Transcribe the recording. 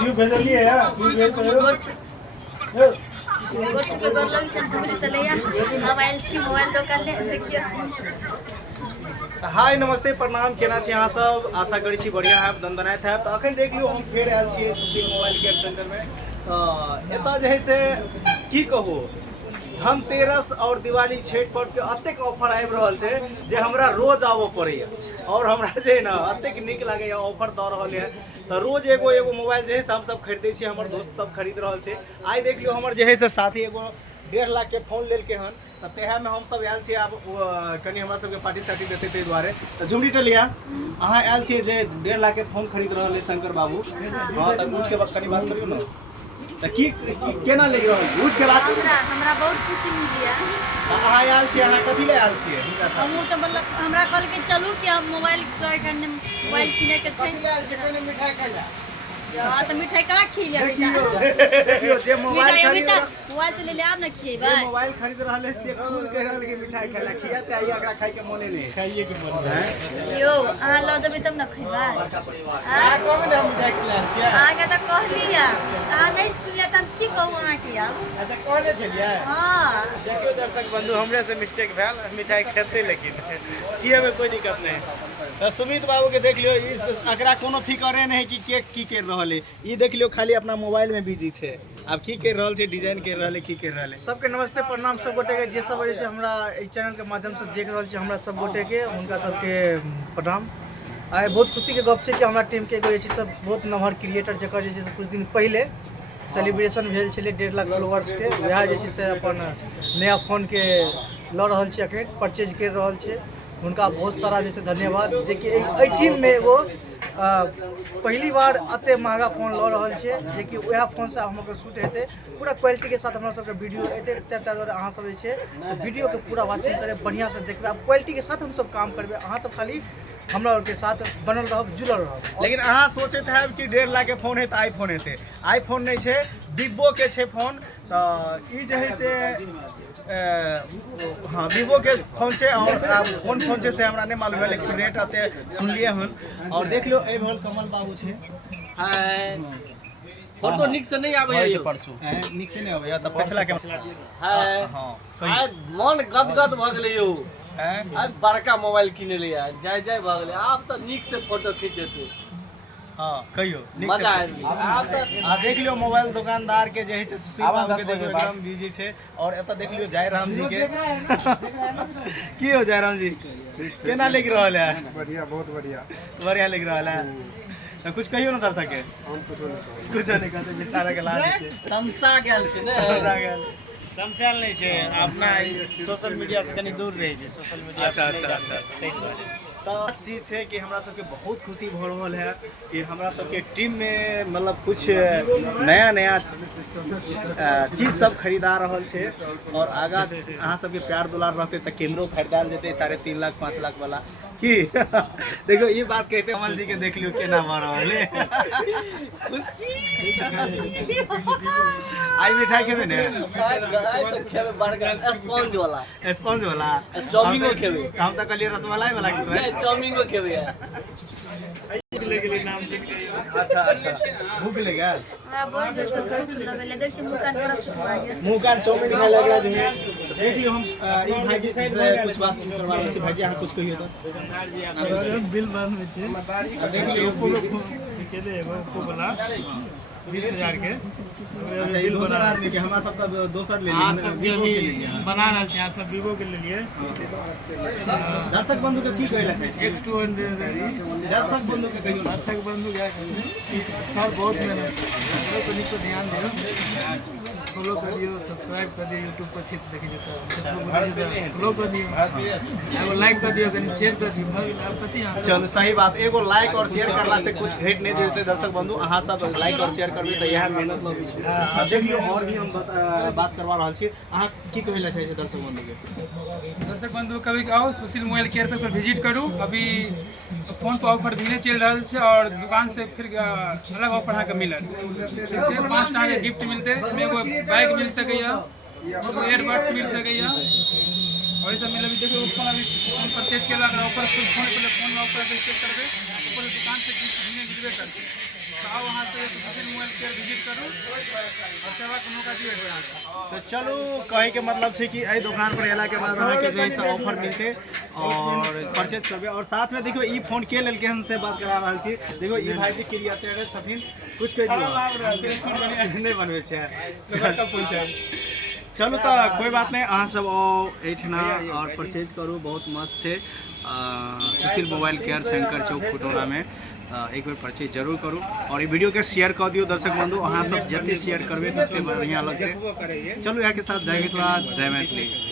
You भेजलिए है you भेज गोरछ के गोरलन चल झुमरी तलैया हम आयल छी मोबाइल दुकान ले देखियो। हाय नमस्ते प्रणाम केना छी अहाँ सब, आशा करै छी बढ़िया है दंदनाइत है। तो अखन देख लियो हम फेर आयल छी सुशील मोबाइल केयर सेंटर में। एतऽ जे है से की कहू धनतेरस और दिवाली छठ पर्व के अतेक ऑफर आबि रहल छै जे हमरा रोज आबऽ पड़ैया और हमरा जे है ना अतेक नीक लागैया ऑफर दऽ रहल है। तो रोज एगो एगो मोबाइल जे है से हम सब खरीदै छी, हमर दोस्त सब खरीद रहल छै। आइ देख लियो हमर जे है से साथी एगो 1.5 लाख के फोन लेलकै हन, तो तेहा में हम सब आयल छी। आब कनी हमरा सबके पार्टी सार्टी देते ताहि दुआरे तो झुमरी टलिया अहाँ आयल छियै जे 1.5 लाख के फोन खरीद रहल है शंकर बाबू। हाँ तो उठ के कनी बात करियो ना तो की केना लग रहल उठ के बात हमरा बहुत खुशी मिलिया। अहाँ आयल छियै, अहाँ कथी ले आयल छियै? हमहूँ तो मतलब हमरा कहल के चलू कि हम मोबाइल किने के छै। मिठाई खाइला हां तो मिठाई कहाँ खिलिया बेटा? देखियो जे मोबाइल खरीद मोबाइल तो ले ले आब ना खिएबा। जे मोबाइल खरीद रहल है से खुद कह रहल कि मिठाई खाइला खियाते आई एकरा खाइ के मोने नहीं खाइए के मन है यो अहाँ ल देबै तब ना खइबा। आ कहबे हम मिठाई खिला छियै अहाँ के त कहलिया अहाँ नहीं सुनले त की कहू अहाँ के अब। अच्छा कहले छलिए हां देखियो दर्शक बंधु हमरे से मिस्टेक भेल, मिठाई खेते लेकिन किए में कोई दिक्कत नहीं। तो सुमित बाबू के देख लियो एकरा कोनो फिकरे नहीं कि के की कर रहल है। ई देख लियो खाली अपना मोबाइल में बिजी छै। अब की कर रहल छै, डिजाइन कर रहल है, की कर रहल है। सबके नमस्ते प्रणाम सब गोटे के जे सब से हमरा ई चैनल के माध्यम से देख रहल छी, हमरा सब गोटे के उनका सबके प्रणाम। आइ बहुत खुशी के गप छै कि हमरा टीम के एगो जे सब बहुत नम्हर क्रिएटर जकर जे से कुछ दिन पहले सेलिब्रेशन भेल छलै 1.5 लाख फॉलोअर्स के, वएह जे से अपन नया फोन के लऽ रहल छी, अखन परचेज कर रहल छै। उनका बहुत सारा जैसे धन्यवाद जे कि एहि टीम में एगो पहली बार अते महंगा फोन लऽ रहल छै जे कि वएह फोन से हमके शूट हेतै, पूरा क्वालिटी के साथ हमरा सबके वीडियो एतै। ताहि दुआरे अहाँ सब जे छै वीडियो के पूरा वाचिंग करे, बढ़िया से देखबै, अब क्वालिटी के साथ हम सब काम करबै। अहाँ सब खाली हमरा के साथ बनल रहब, जुड़ल रहब। लेकिन अहाँ सोचैत हैब कि 1.5 लाख के फोन है तो आईफोन हेतै। आईफोन नहीं छै, विवो के छै फोन। तो ई जे है से हाँ विवो के फोन से और कौन फोन से हमरा नहीं मालूम है, लेकिन रेट अते सुनलिए हन। और देख लो ए भल कमल बाबू छे। हाय फोटो निक से नहीं आवे है परसू निक से नहीं आवे त पिछला के हाय हां हाय मन गदगद भ गेलै यो। आज बड़का मोबाइल किने लिया जाय जाय भ गेलै, आब त निक से फोटो खींचेतै। हां कहियो मजा आबि आब त आ देख लियो मोबाइल दुकानदार के जे है से सुशील बाबू के देखियो एकदम बिजी छे। और एत देख लियो जयराम जी के की हो जयराम जी केना लग रहल है? बढ़िया, बहुत बढ़िया बढ़िया लग रहल है। तो कुछ कहियो ना दर्शक के। हम कुछ नहीं कहते बेचारा के लाज छे, तमसा गेल छै ने तमसेल नहीं छे, अपना सोशल मीडिया से कनी दूर रहे छे। सोशल मीडिया अच्छा अच्छा अच्छा तो चीज है कि हमरा सबके बहुत खुशी भ रहल है कि हमरा सबके टीम में मतलब कुछ नया नया चीज सब खरीदा रहल छे। और आगा अहाँ सबके प्यार दुलार रहते तो कैमरो खरीदाल जेते 3.5 लाख 5 लाख वाला की देखो ये बात कहते कमल जी के देख लियो केना भ रहल है खुशी। आई मिठाई खेबे ने? आइ त खेबे बड़का स्पंज वाला चाउमीनो खेबे। हम तो कहलिए रसमलाई वाला खेबे। चाउमीनो खेबे। अच्छा अच्छा भूख लग गया हमरा बहुत जोर से भूख लगले। देख छी मुकान पर सुतवा गया। मुकान चाउमीन खाए लग रहा है। देख लियो हम ई भाईजी से कुछ बात करवा रहे थे। भाईजी अहाँ कुछ कहियो तो बिल बंद में छे। देख लियो केले एगो को बोला 20,000 के। अच्छा ये दोसर आदमी के हमरा सब तो दोसर ले हां लिए सब अभी बना रहल छी, हां सब विवो के ले लिए। दर्शक बंधु के की कहला चाहिए? X200 दर्शक बंधु के कहियो। दर्शक बंधु क्या सर बहुत मेहनत तो निक ध्यान दियो, फॉलो कर दियो, सब्सक्राइब कर दियो, यूट्यूब पर छिप देखि जेता, फेसबुक पर देखि फॉलो कर दियो, एगो लाइक कर दियो, कनी शेयर कर दियो। भाई आप कथि आ चलो सही बात, एगो लाइक और शेयर करला से कुछ भेट नहीं देते दर्शक बंधु। अहाँ सब लाइक और शेयर करबे त यह मेहनत लगे छै। अब देख लियो और भी हम बात करवा रहल छी। अहाँ की कहला चाहिए दर्शक बंधु के? दर्शक बंधु कभी आओ सुशील मोबाइल केयर पे विजिट करूँ। अभी फोन पर ऑफर धीरे चल रहा है और दुकान से फिर अलग ऑफर अहाँ के मिलत। 5 टा के गिफ्ट मिलते, एगो बैग मिल सके, एयरबड्स मिल सके और ये सब मिल। अभी देखो फोन अभी फोन परचेज केला ऑफर फोन ऑफर चेक करबे ऊपर दुकान से गिफ्ट मिलबे करते। तो आओ वहाँ से सुशील मोबाइल केयर विजिट करू और सेवा के मौका दियो एकरा। तो चलो कहे के मतलब है कि एहि दुकान पर अयला के बाद अहाँके जे है से ऑफर मिलते और परचेज करबे। और साथ में देखियो ई फोन के लेल के हम से बात करा रहल छी। देखो ई भाईजी क्रिएटर छथिन, कुछ कह दियो नहीं बनबे छै। चलो तो कोई बात नहीं, अहाँ सब आओ एठना और परचेज करू, बहुत मस्त है। सुशील मोबाइल केयर शंकर चौक खुटौना में एक बार परचेज जरूर करू और ये वीडियो के शेयर कर दियो दर्शक बंधु, अहाँ सब जते शेयर करबे तते बढ़िया लगते। चलो यहाँ के साथ जय हिंद, जय मैथिली।